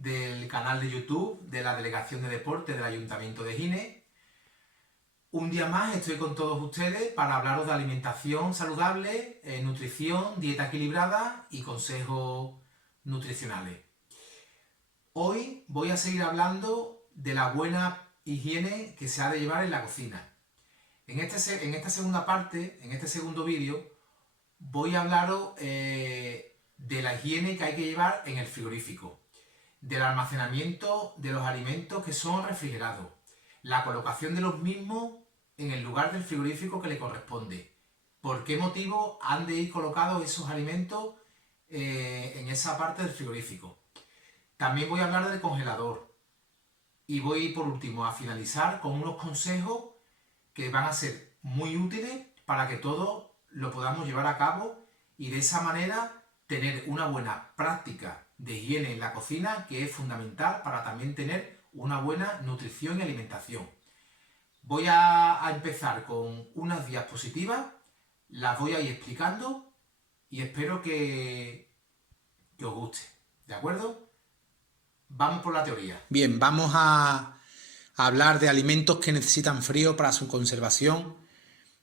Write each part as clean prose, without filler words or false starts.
del canal de YouTube de la Delegación de Deporte del Ayuntamiento de Gine. Un día más estoy con todos ustedes para hablaros de alimentación saludable, nutrición, dieta equilibrada y consejos nutricionales. Hoy voy a seguir hablando de la buena higiene que se ha de llevar en la cocina. En esta segunda parte, en este segundo vídeo, voy a hablaros de la higiene que hay que llevar en el frigorífico, del almacenamiento de los alimentos que son refrigerados, la colocación de los mismos en el lugar del frigorífico que le corresponde, por qué motivo han de ir colocados esos alimentos en esa parte del frigorífico. También voy a hablar del congelador y voy por último a finalizar con unos consejos que van a ser muy útiles para que todos lo podamos llevar a cabo y de esa manera tener una buena práctica de higiene en la cocina, que es fundamental para también tener una buena nutrición y alimentación. Voy a empezar con unas diapositivas, las voy a ir explicando y espero que os guste, ¿de acuerdo? Vamos por la teoría. Bien, vamos a hablar de alimentos que necesitan frío para su conservación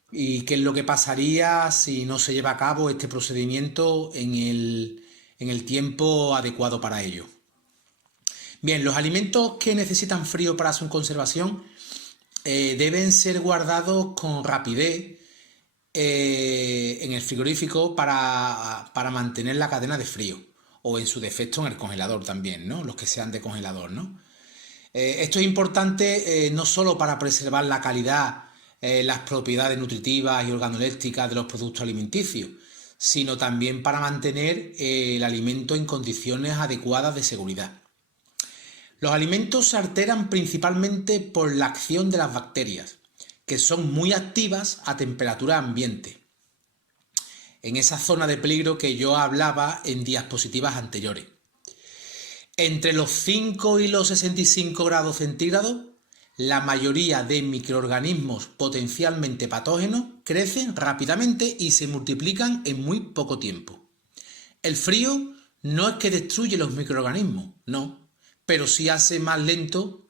y qué es lo que pasaría si no se lleva a cabo este procedimiento en el tiempo adecuado para ello. Bien, los alimentos que necesitan frío para su conservación deben ser guardados con rapidez en el frigorífico para mantener la cadena de frío, o en su defecto en el congelador también, ¿no? Los que sean de congelador, ¿no? Esto es importante no solo para preservar la calidad, las propiedades nutritivas y organolépticas de los productos alimenticios, sino también para mantener el alimento en condiciones adecuadas de seguridad. Los alimentos se alteran principalmente por la acción de las bacterias, que son muy activas a temperatura ambiente, en esa zona de peligro que yo hablaba en diapositivas anteriores. Entre los 5 y los 65 grados centígrados, la mayoría de microorganismos potencialmente patógenos crecen rápidamente y se multiplican en muy poco tiempo. El frío no es que destruye los microorganismos, no, pero sí hace más lento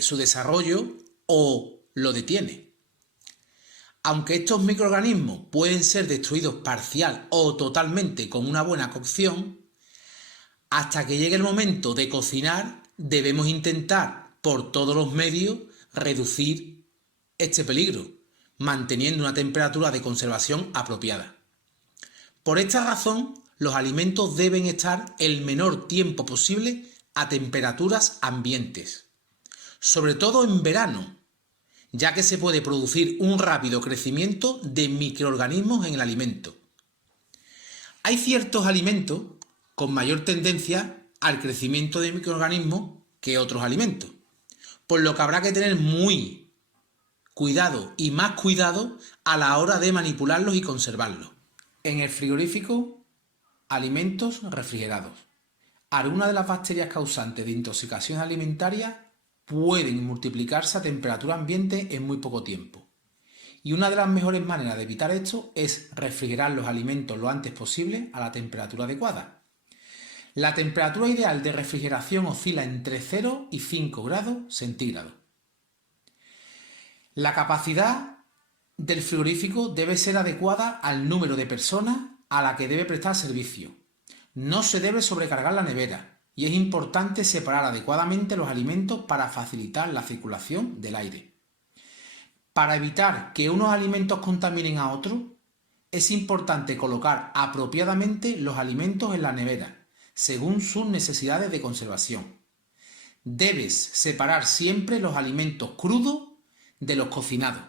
su desarrollo o lo detiene. Aunque estos microorganismos pueden ser destruidos parcial o totalmente con una buena cocción, hasta que llegue el momento de cocinar, debemos intentar por todos los medios reducir este peligro, manteniendo una temperatura de conservación apropiada. Por esta razón, los alimentos deben estar el menor tiempo posible a temperaturas ambientes, sobre todo en verano, ya que se puede producir un rápido crecimiento de microorganismos en el alimento. Hay ciertos alimentos con mayor tendencia al crecimiento de microorganismos que otros alimentos, por lo que habrá que tener muy cuidado y más cuidado a la hora de manipularlos y conservarlos. En el frigorífico, alimentos refrigerados. Algunas de las bacterias causantes de intoxicación alimentaria pueden multiplicarse a temperatura ambiente en muy poco tiempo. Y una de las mejores maneras de evitar esto es refrigerar los alimentos lo antes posible a la temperatura adecuada. La temperatura ideal de refrigeración oscila entre 0 y 5 grados centígrados. La capacidad del frigorífico debe ser adecuada al número de personas a la que debe prestar servicio. No se debe sobrecargar la nevera y es importante separar adecuadamente los alimentos para facilitar la circulación del aire. Para evitar que unos alimentos contaminen a otros, es importante colocar apropiadamente los alimentos en la nevera, según sus necesidades de conservación. Debes separar siempre los alimentos crudos de los cocinados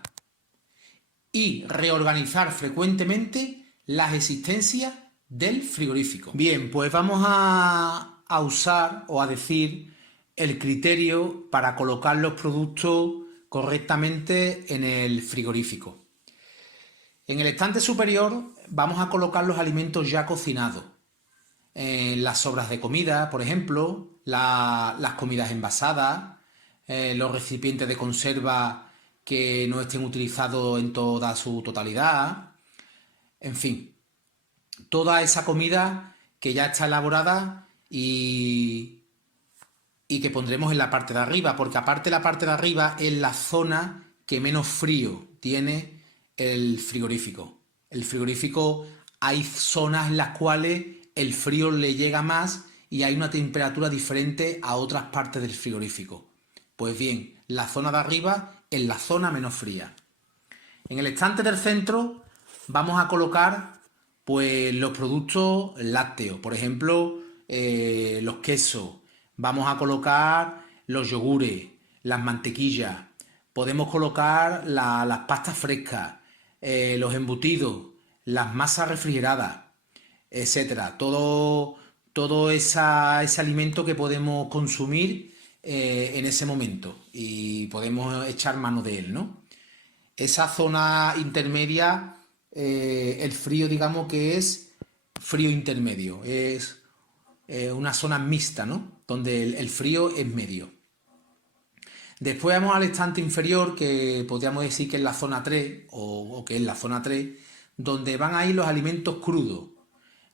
y reorganizar frecuentemente las existencias del frigorífico. Bien, pues vamos a usar o a decir el criterio para colocar los productos correctamente en el frigorífico. En el estante superior vamos a colocar los alimentos ya cocinados. Las sobras de comida, por ejemplo, las comidas envasadas, los recipientes de conserva que no estén utilizados en toda su totalidad, en fin, toda esa comida que ya está elaborada y y que pondremos en la parte de arriba, porque aparte la parte de arriba es la zona que menos frío tiene el frigorífico. El frigorífico, hay zonas en las cuales el frío le llega más y hay una temperatura diferente a otras partes del frigorífico. Pues bien, la zona de arriba es la zona menos fría. En el estante del centro vamos a colocar pues los productos lácteos, por ejemplo, los quesos. Vamos a colocar los yogures, las mantequillas. Podemos colocar las pastas frescas, los embutidos, las masas refrigeradas, etcétera. Todo ese alimento que podemos consumir en ese momento y podemos echar mano de él, ¿no? Esa zona intermedia, el frío, digamos que es frío intermedio, es una zona mixta, ¿no? Donde el frío es medio. Después vamos al estante inferior, que podríamos decir que es la zona 3, o que es la zona 3, donde van a ir los alimentos crudos,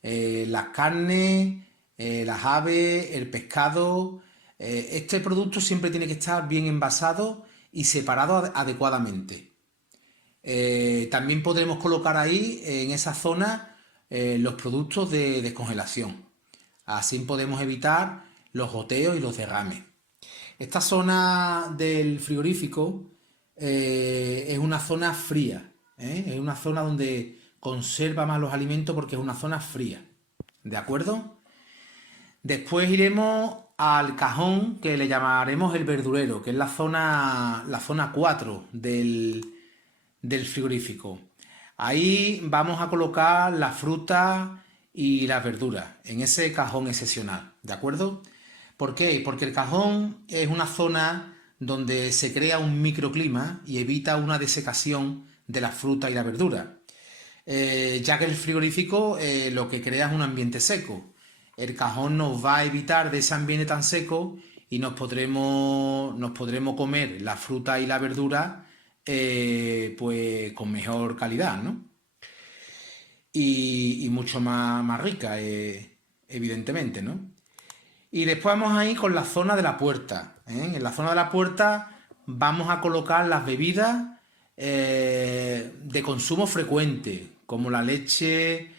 las carnes, las aves, el pescado. Este producto siempre tiene que estar bien envasado y separado adecuadamente. También podremos colocar ahí, en esa zona, los productos de descongelación. Así podemos evitar los goteos y los derrames. Esta zona del frigorífico es una zona fría, es una zona donde conserva más los alimentos porque es una zona fría. ¿De acuerdo? Después iremos al cajón que le llamaremos el verdurero, que es la zona 4 del frigorífico. Ahí vamos a colocar la fruta y las verduras en ese cajón excepcional, ¿de acuerdo? ¿Por qué? Porque el cajón es una zona donde se crea un microclima y evita una desecación de la fruta y la verdura, ya que el frigorífico lo que crea es un ambiente seco. El cajón nos va a evitar de ese ambiente tan seco y nos podremos comer la fruta y la verdura pues con mejor calidad, ¿no? Y mucho más rica, evidentemente, ¿no? Y después vamos a ir con la zona de la puerta, ¿eh? En la zona de la puerta vamos a colocar las bebidas de consumo frecuente, como la leche,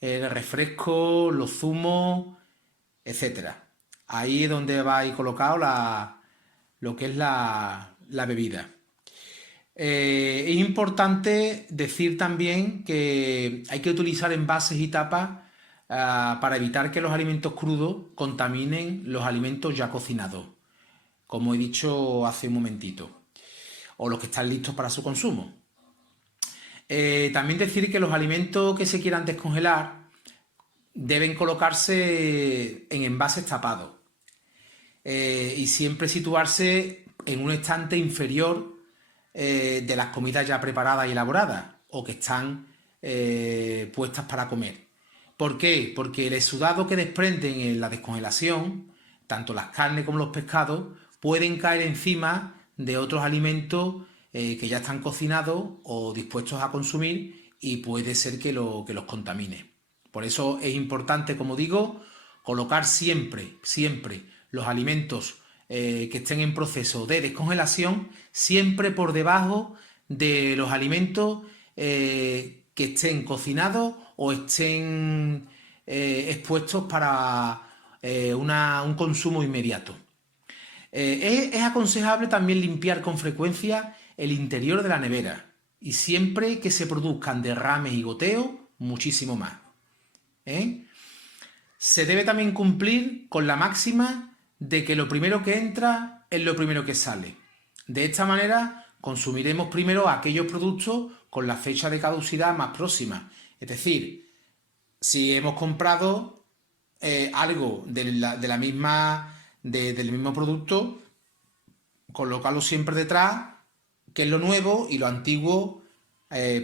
el refresco, los zumos, etcétera. Ahí es donde va a ir colocado lo que es la bebida. Es importante decir también que hay que utilizar envases y tapas para evitar que los alimentos crudos contaminen los alimentos ya cocinados, como he dicho hace un momentito, o los que están listos para su consumo. También decir que los alimentos que se quieran descongelar deben colocarse en envases tapados y siempre situarse en un estante inferior de las comidas ya preparadas y elaboradas o que están puestas para comer. ¿Por qué? Porque el exudado que desprenden en la descongelación, tanto las carnes como los pescados, pueden caer encima de otros alimentos que ya están cocinados o dispuestos a consumir y puede ser que los contamine. Por eso es importante, como digo, colocar siempre los alimentos que estén en proceso de descongelación siempre por debajo de los alimentos que estén cocinados o estén expuestos para un consumo inmediato. Es aconsejable también limpiar con frecuencia el interior de la nevera y siempre que se produzcan derrames y goteos, muchísimo más. Se debe también cumplir con la máxima de que lo primero que entra es lo primero que sale. De esta manera consumiremos primero aquellos productos con la fecha de caducidad más próxima. Es decir, si hemos comprado algo del mismo producto, colocarlo siempre detrás, que es lo nuevo, y lo antiguo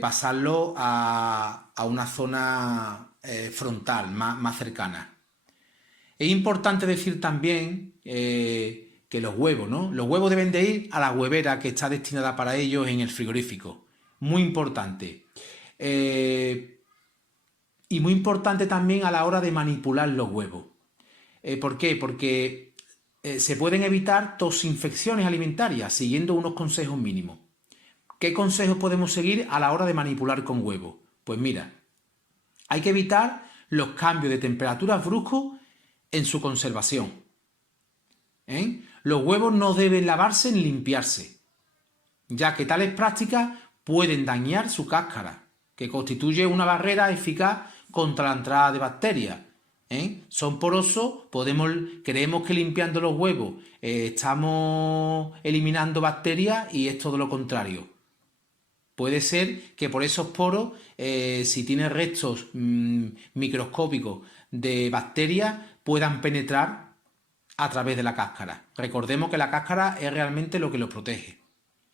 pasarlo a una zona frontal, más cercana. Es importante decir también que los huevos, ¿no? Los huevos deben de ir a la huevera que está destinada para ellos en el frigorífico. Muy importante. Y muy importante también a la hora de manipular los huevos. ¿Por qué? Porque se pueden evitar tosinfecciones alimentarias siguiendo unos consejos mínimos. ¿Qué consejos podemos seguir a la hora de manipular con huevos? Pues mira, hay que evitar los cambios de temperatura bruscos en su conservación. Los huevos no deben lavarse ni limpiarse, ya que tales prácticas pueden dañar su cáscara, que constituye una barrera eficaz contra la entrada de bacterias. Son porosos, creemos que limpiando los huevos estamos eliminando bacterias y es todo lo contrario. Puede ser que por esos poros, si tiene restos microscópicos de bacterias, puedan penetrar a través de la cáscara. Recordemos que la cáscara es realmente lo que los protege,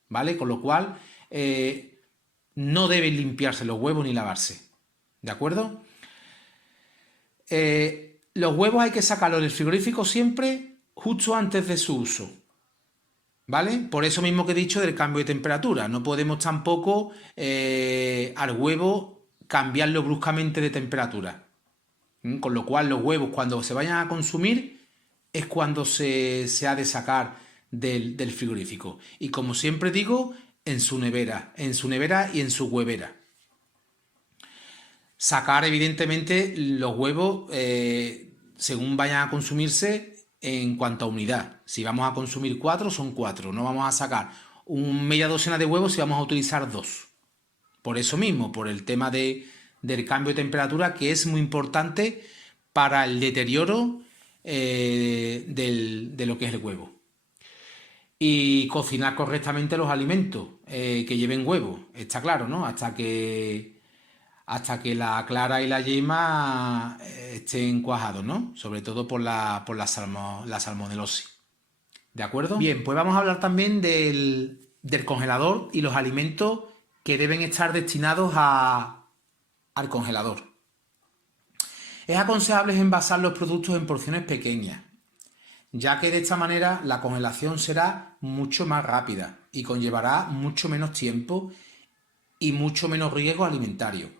¿vale? Con lo cual, no deben limpiarse los huevos ni lavarse, ¿de acuerdo? Los huevos hay que sacarlos del frigorífico siempre justo antes de su uso, ¿vale? Por eso mismo que he dicho del cambio de temperatura. No podemos tampoco al huevo cambiarlo bruscamente de temperatura. Con lo cual los huevos cuando se vayan a consumir es cuando se ha de sacar del frigorífico. Y como siempre digo, en su nevera y en su huevera. Sacar evidentemente los huevos según vayan a consumirse en cuanto a unidad. Si vamos a consumir 4, son 4. No vamos a sacar media docena de huevos si vamos a utilizar 2. Por eso mismo, por el tema del cambio de temperatura, que es muy importante para el deterioro de lo que es el huevo. Y cocinar correctamente los alimentos que lleven huevo, está claro, ¿no? Hasta que la clara y la yema estén cuajados, ¿no? Sobre todo por la salmonelosis. ¿De acuerdo? Bien, pues vamos a hablar también del congelador y los alimentos que deben estar destinados al congelador. Es aconsejable envasar los productos en porciones pequeñas, ya que de esta manera la congelación será mucho más rápida y conllevará mucho menos tiempo y mucho menos riesgo alimentario.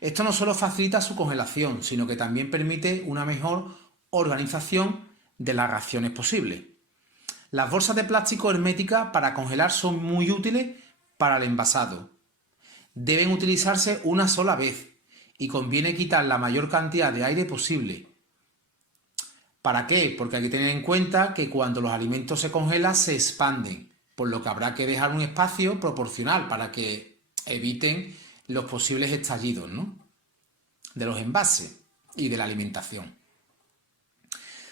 Esto no solo facilita su congelación, sino que también permite una mejor organización de las raciones posibles. Las bolsas de plástico herméticas para congelar son muy útiles para el envasado. Deben utilizarse una sola vez y conviene quitar la mayor cantidad de aire posible. ¿Para qué? Porque hay que tener en cuenta que cuando los alimentos se congelan se expanden, por lo que habrá que dejar un espacio proporcional para que eviten los posibles estallidos, ¿no? De los envases y de la alimentación.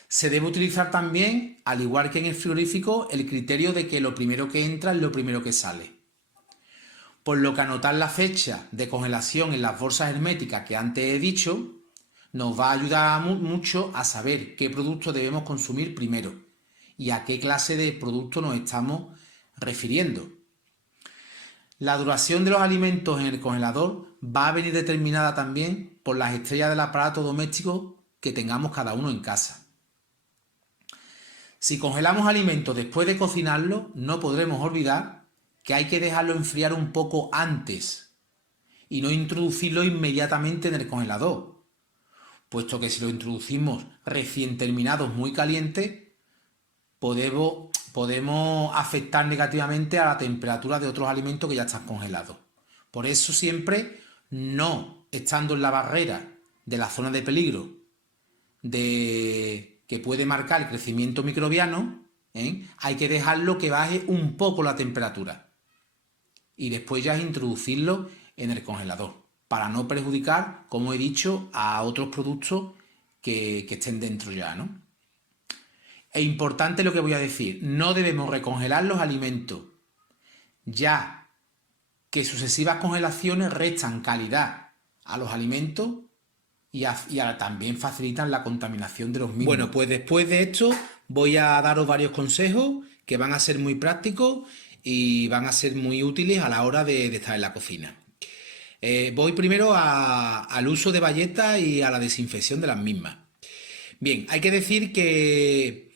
Se debe utilizar también, al igual que en el frigorífico, el criterio de que lo primero que entra es lo primero que sale. Por lo que anotar la fecha de congelación en las bolsas herméticas que antes he dicho nos va a ayudar mucho a saber qué producto debemos consumir primero y a qué clase de producto nos estamos refiriendo. La duración de los alimentos en el congelador va a venir determinada también por las estrellas del aparato doméstico que tengamos cada uno en casa. Si congelamos alimentos después de cocinarlos, no podremos olvidar que hay que dejarlo enfriar un poco antes y no introducirlo inmediatamente en el congelador, puesto que si lo introducimos recién terminados muy calientes, podemos afectar negativamente a la temperatura de otros alimentos que ya están congelados. Por eso siempre, no estando en la barrera de la zona de peligro que puede marcar el crecimiento microbiano, hay que dejarlo que baje un poco la temperatura y después ya introducirlo en el congelador para no perjudicar, como he dicho, a otros productos que estén dentro ya, ¿no? Es importante lo que voy a decir, no debemos recongelar los alimentos, ya que sucesivas congelaciones restan calidad a los alimentos y también facilitan la contaminación de los mismos. Bueno, pues después de esto voy a daros varios consejos que van a ser muy prácticos y van a ser muy útiles a la hora de estar en la cocina. Voy primero al uso de bayetas y a la desinfección de las mismas. Bien, hay que decir que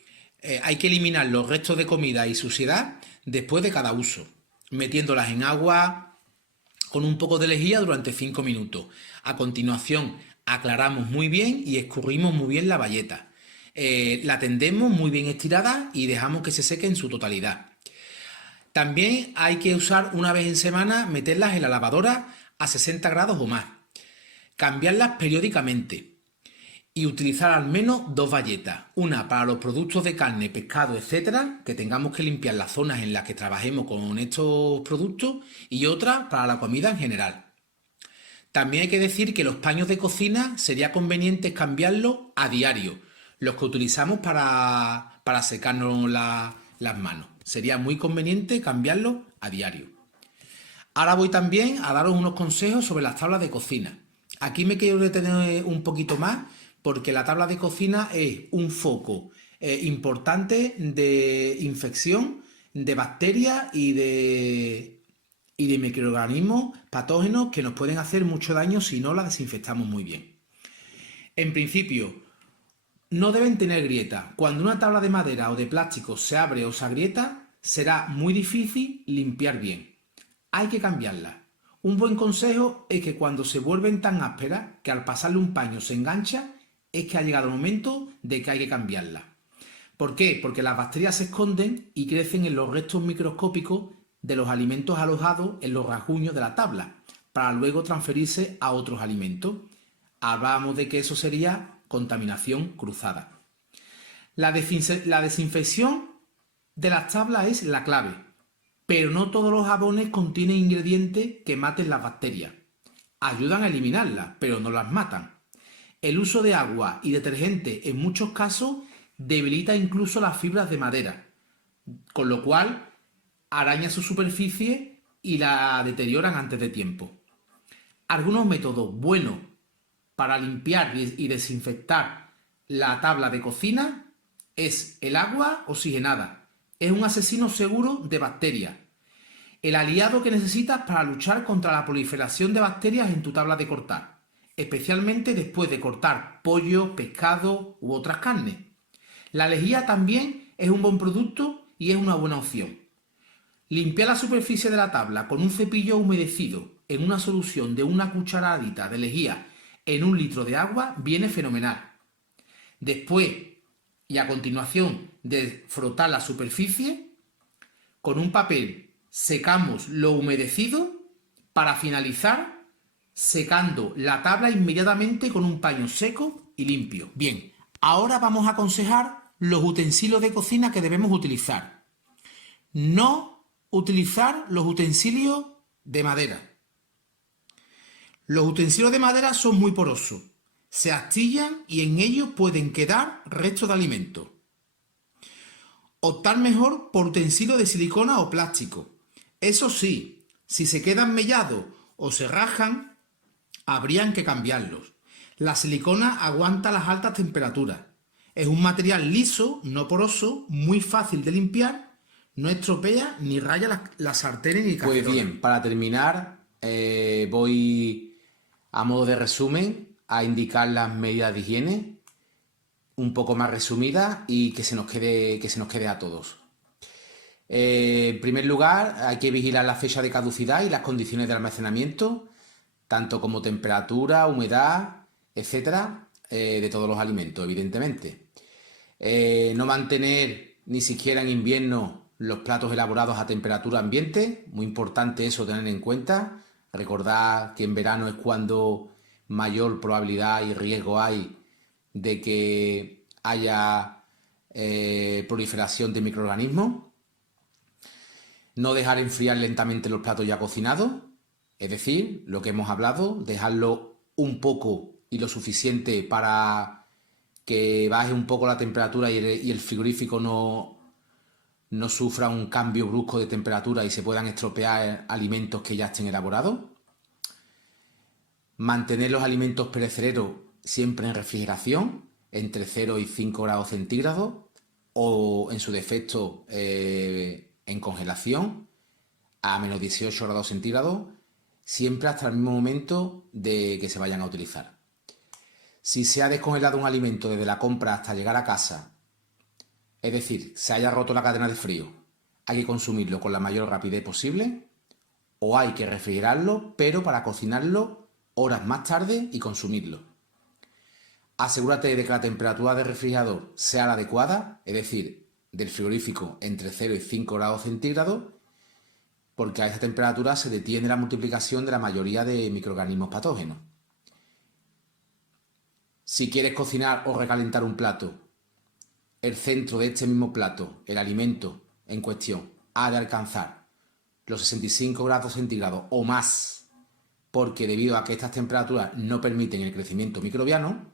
hay que eliminar los restos de comida y suciedad después de cada uso, metiéndolas en agua con un poco de lejía durante 5 minutos. A continuación, aclaramos muy bien y escurrimos muy bien la bayeta. La tendemos muy bien estirada y dejamos que se seque en su totalidad. También hay que usar una vez en semana, meterlas en la lavadora a 60 grados o más. Cambiarlas periódicamente y utilizar al menos 2 bayetas. Una para los productos de carne, pescado, etcétera, que tengamos que limpiar las zonas en las que trabajemos con estos productos, y otra para la comida en general. También hay que decir que los paños de cocina sería conveniente cambiarlos a diario, los que utilizamos para secarnos las manos. Sería muy conveniente cambiarlos a diario. Ahora voy también a daros unos consejos sobre las tablas de cocina. Aquí me quiero detener un poquito más porque la tabla de cocina es un foco importante de infección, de bacterias y de microorganismos patógenos que nos pueden hacer mucho daño si no la desinfectamos muy bien. En principio, no deben tener grieta. Cuando una tabla de madera o de plástico se abre o se agrieta, será muy difícil limpiar bien. Hay que cambiarla. Un buen consejo es que cuando se vuelven tan ásperas que al pasarle un paño se engancha, es que ha llegado el momento de que hay que cambiarla. ¿Por qué? Porque las bacterias se esconden y crecen en los restos microscópicos de los alimentos alojados en los rasguños de la tabla, para luego transferirse a otros alimentos. Hablábamos de que eso sería contaminación cruzada. La desinfección de las tablas es la clave, pero no todos los jabones contienen ingredientes que maten las bacterias. Ayudan a eliminarlas, pero no las matan. El uso de agua y detergente en muchos casos debilita incluso las fibras de madera, con lo cual araña su superficie y la deterioran antes de tiempo. Algunos métodos buenos para limpiar y desinfectar la tabla de cocina es el agua oxigenada. Es un asesino seguro de bacterias. El aliado que necesitas para luchar contra la proliferación de bacterias en tu tabla de cortar, especialmente después de cortar pollo, pescado u otras carnes. La lejía también es un buen producto y es una buena opción. Limpiar la superficie de la tabla con un cepillo humedecido en una solución de una cucharadita de lejía en 1 litro de agua viene fenomenal. Después y a continuación de frotar la superficie, con un papel secamos lo humedecido para finalizar secando la tabla inmediatamente con un paño seco y limpio. Bien, ahora vamos a aconsejar los utensilios de cocina que debemos utilizar. No utilizar los utensilios de madera. Los utensilios de madera son muy porosos, se astillan y en ellos pueden quedar restos de alimentos. Optar mejor por utensilios de silicona o plástico. Eso sí, si se quedan mellados o se rajan, habrían que cambiarlos. La silicona aguanta las altas temperaturas. Es un material liso, no poroso, muy fácil de limpiar, no estropea ni raya las sartenes ni cacerolas. Pues bien, para terminar, voy a modo de resumen a indicar las medidas de higiene, un poco más resumidas y que se nos quede a todos. En primer lugar, hay que vigilar la fecha de caducidad y las condiciones de almacenamiento, tanto como temperatura, humedad, etcétera, de todos los alimentos, evidentemente. No mantener ni siquiera en invierno los platos elaborados a temperatura ambiente, muy importante eso tener en cuenta. Recordad que en verano es cuando mayor probabilidad y riesgo hay de que haya proliferación de microorganismos. No dejar enfriar lentamente los platos ya cocinados, es decir, lo que hemos hablado, dejarlo un poco y lo suficiente para que baje un poco la temperatura y el frigorífico no sufra un cambio brusco de temperatura y se puedan estropear alimentos que ya estén elaborados. Mantener los alimentos perecederos siempre en refrigeración, entre 0 y 5 grados centígrados, o en su defecto en congelación a menos 18 grados centígrados, siempre hasta el mismo momento de que se vayan a utilizar. Si se ha descongelado un alimento desde la compra hasta llegar a casa, es decir, se haya roto la cadena de frío, hay que consumirlo con la mayor rapidez posible, o hay que refrigerarlo, pero para cocinarlo horas más tarde y consumirlo. Asegúrate de que la temperatura del refrigerador sea la adecuada, es decir, del frigorífico entre 0 y 5 grados centígrados, porque a esa temperatura se detiene la multiplicación de la mayoría de microorganismos patógenos. Si quieres cocinar o recalentar un plato, el centro de este mismo plato, el alimento en cuestión, ha de alcanzar los 65 grados centígrados o más, porque debido a que estas temperaturas no permiten el crecimiento microbiano,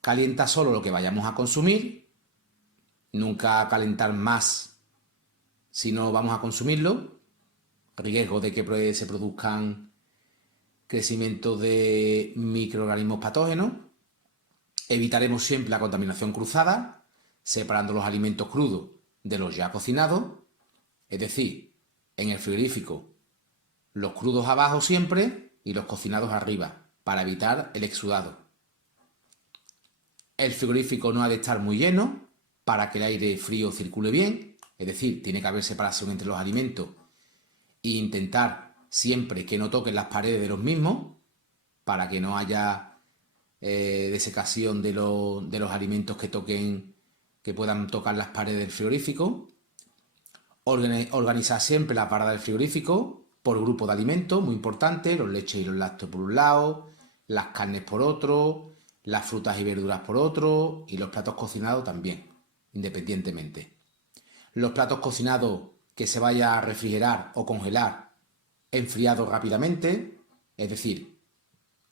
calienta solo lo que vayamos a consumir, nunca calentar más si no vamos a consumirlo, riesgo de que se produzcan crecimientos de microorganismos patógenos. Evitaremos siempre la contaminación cruzada, separando los alimentos crudos de los ya cocinados, es decir, en el frigorífico los crudos abajo siempre y los cocinados arriba, para evitar el exudado. El frigorífico no ha de estar muy lleno para que el aire frío circule bien, es decir, tiene que haber separación entre los alimentos e intentar siempre que no toquen las paredes de los mismos para que no haya desecación de los alimentos que puedan tocar las paredes del frigorífico. Organizar siempre la parada del frigorífico por grupo de alimentos, muy importante, los leches y los lácteos por un lado, las carnes por otro, las frutas y verduras por otro, y los platos cocinados también, independientemente. Los platos cocinados que se vaya a refrigerar o congelar, enfriados rápidamente, es decir,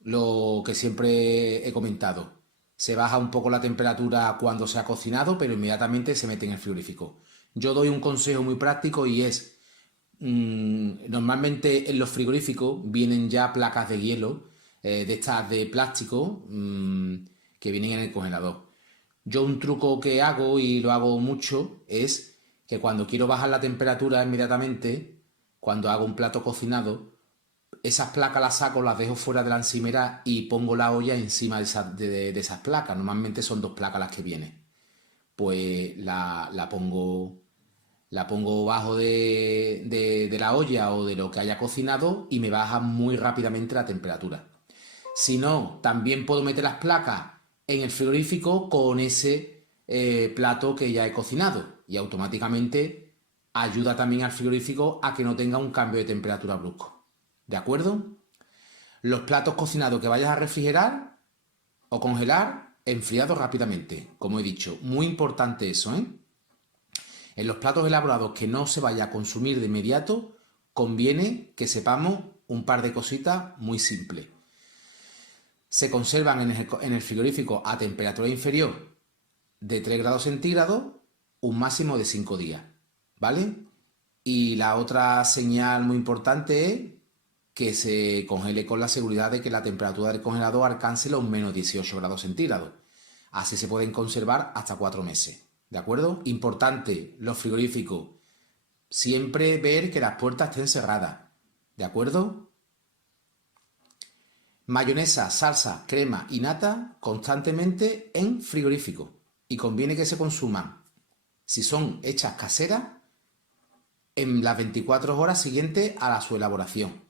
lo que siempre he comentado, se baja un poco la temperatura cuando se ha cocinado, pero inmediatamente se mete en el frigorífico. Yo doy un consejo muy práctico y es, normalmente en los frigoríficos vienen ya placas de hielo, de estas de plástico, que vienen en el congelador. Yo un truco que hago, y lo hago mucho, es que cuando quiero bajar la temperatura inmediatamente, cuando hago un plato cocinado, esas placas las saco, las dejo fuera de la encimera y pongo la olla encima de esas placas. Normalmente son 2 placas las que vienen. Pues la pongo bajo de la olla o de lo que haya cocinado y me baja muy rápidamente la temperatura. Si no, también puedo meter las placas en el frigorífico con ese plato que ya he cocinado y automáticamente ayuda también al frigorífico a que no tenga un cambio de temperatura brusco. ¿De acuerdo? Los platos cocinados que vayas a refrigerar o congelar, enfriados rápidamente, como he dicho. Muy importante eso, ¿eh? En los platos elaborados que no se vaya a consumir de inmediato, conviene que sepamos un par de cositas muy simples. Se conservan en el frigorífico a temperatura inferior de 3 grados centígrados un máximo de 5 días, ¿vale? Y la otra señal muy importante es que se congele con la seguridad de que la temperatura del congelador alcance los menos 18 grados centígrados. Así se pueden conservar hasta 4 meses, ¿de acuerdo? Importante, los frigoríficos, siempre ver que las puertas estén cerradas, ¿de acuerdo? Mayonesa, salsa, crema y nata constantemente en frigorífico, y conviene que se consuman, si son hechas caseras, en las 24 horas siguientes a su elaboración.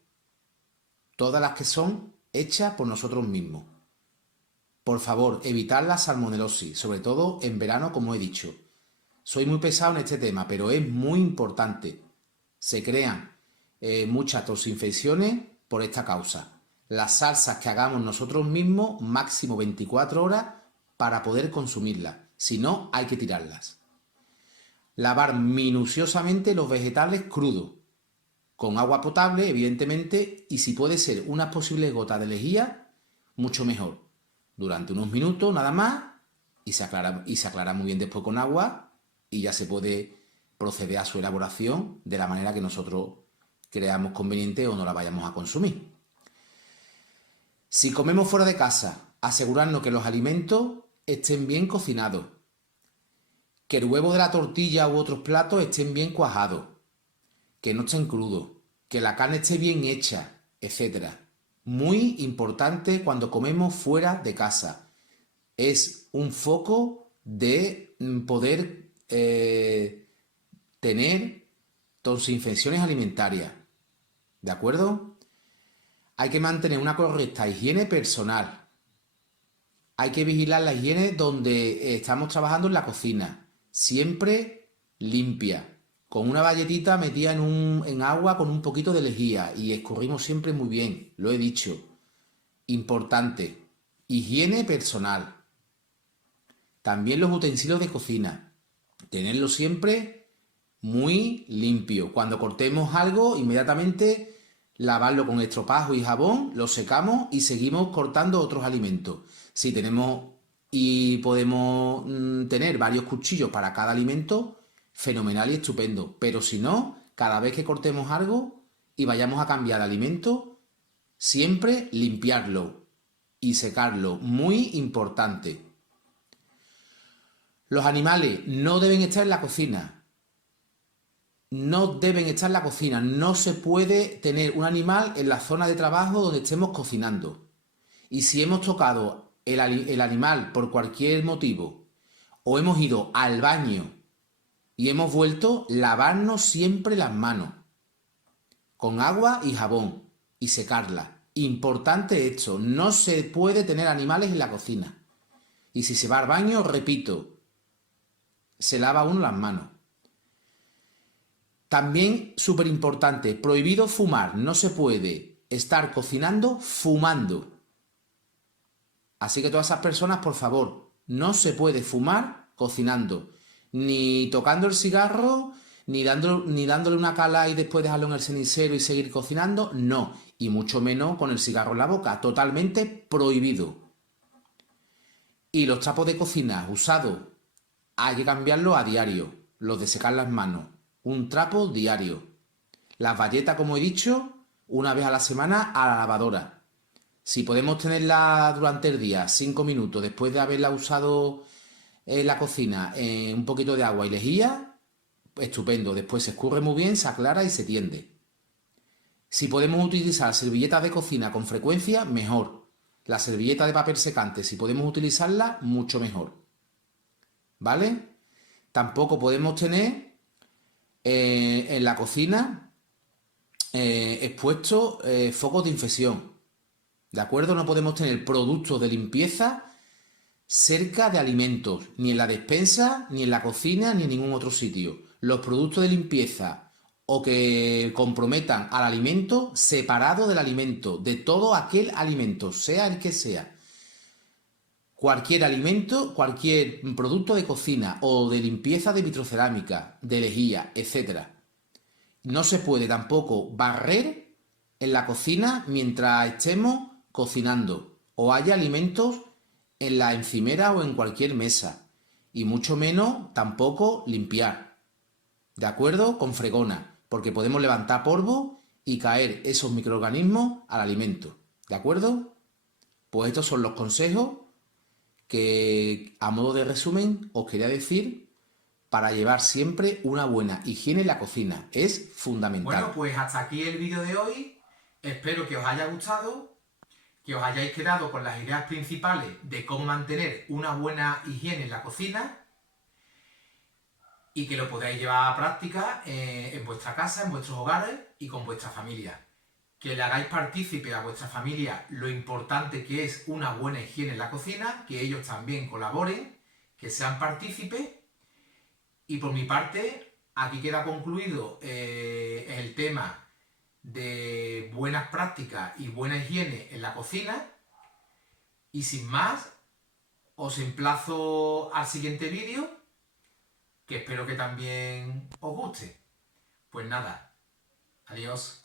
Todas las que son hechas por nosotros mismos. Por favor, evitar la salmonelosis, sobre todo en verano, como he dicho. Soy muy pesado en este tema, pero es muy importante. Se crean muchas toxinfecciones por esta causa. Las salsas que hagamos nosotros mismos, máximo 24 horas para poder consumirlas. Si no, hay que tirarlas. Lavar minuciosamente los vegetales crudos, con agua potable, evidentemente, y si puede ser unas posibles gotas de lejía, mucho mejor. Durante unos minutos nada más, y se aclara muy bien después con agua, y ya se puede proceder a su elaboración de la manera que nosotros creamos conveniente o no la vayamos a consumir. Si comemos fuera de casa, asegurarnos que los alimentos estén bien cocinados, que el huevo de la tortilla u otros platos estén bien cuajados, que no estén crudos, que la carne esté bien hecha, etc. Muy importante cuando comemos fuera de casa. Es un foco de poder tener toxinfecciones alimentarias. ¿De acuerdo? Hay que mantener una correcta higiene personal. hay que vigilar la higiene donde estamos trabajando en la cocina. Siempre limpia, con una bayetita metida en agua con un poquito de lejía y escurrimos siempre muy bien, lo he dicho. Importante, higiene personal. También los utensilios de cocina, tenerlos siempre muy limpio. Cuando cortemos algo, inmediatamente lavarlo con estropajo y jabón, lo secamos y seguimos cortando otros alimentos. Si tenemos y podemos tener varios cuchillos para cada alimento, fenomenal y estupendo. Pero si no, cada vez que cortemos algo y vayamos a cambiar de alimento, siempre limpiarlo y secarlo. Muy importante. Los animales no deben estar en la cocina. No deben estar en la cocina. No se puede tener un animal en la zona de trabajo donde estemos cocinando. Y si hemos tocado el animal por cualquier motivo o hemos ido al baño y hemos vuelto, lavarnos siempre las manos con agua y jabón y secarlas. Importante esto, no se puede tener animales en la cocina. Y si se va al baño, repito, se lava uno las manos. También, súper importante, prohibido fumar. No se puede estar cocinando fumando. Así que todas esas personas, por favor, no se puede fumar cocinando. Ni tocando el cigarro, ni dándole una cala y después dejarlo en el cenicero y seguir cocinando. No. Y mucho menos con el cigarro en la boca. Totalmente prohibido. Y los trapos de cocina usados hay que cambiarlos a diario. Los de secar las manos. Un trapo diario. Las bayetas, como he dicho, una vez a la semana a la lavadora. Si podemos tenerla durante el día, 5 minutos, después de haberla usado en la cocina, en un poquito de agua y lejía, estupendo. Después se escurre muy bien, se aclara y se tiende. Si podemos utilizar servilletas de cocina con frecuencia, mejor. La servilleta de papel secante, si podemos utilizarla, mucho mejor. ¿Vale? Tampoco podemos tener en la cocina expuestos focos de infección. ¿De acuerdo? No podemos tener productos de limpieza cerca de alimentos, ni en la despensa, ni en la cocina, ni en ningún otro sitio. Los productos de limpieza o que comprometan al alimento, separado del alimento, de todo aquel alimento, sea el que sea. Cualquier alimento, cualquier producto de cocina o de limpieza de vitrocerámica, de lejía, etc. No se puede tampoco barrer en la cocina mientras estemos cocinando o haya alimentos en la encimera o en cualquier mesa. Y mucho menos tampoco limpiar. ¿De acuerdo? Con fregona, porque podemos levantar polvo y caer esos microorganismos al alimento. ¿De acuerdo? Pues estos son los consejos que, a modo de resumen, os quería decir para llevar siempre una buena higiene en la cocina. Es fundamental. Bueno, pues hasta aquí el vídeo de hoy. Espero que os haya gustado, que os hayáis quedado con las ideas principales de cómo mantener una buena higiene en la cocina y que lo podáis llevar a práctica en vuestra casa, en vuestros hogares y con vuestra familia. Que le hagáis partícipe a vuestra familia lo importante que es una buena higiene en la cocina, que ellos también colaboren, que sean partícipes. Y por mi parte, aquí queda concluido el tema de buenas prácticas y buena higiene en la cocina. Y sin más, os emplazo al siguiente vídeo, que espero que también os guste. Pues nada, adiós.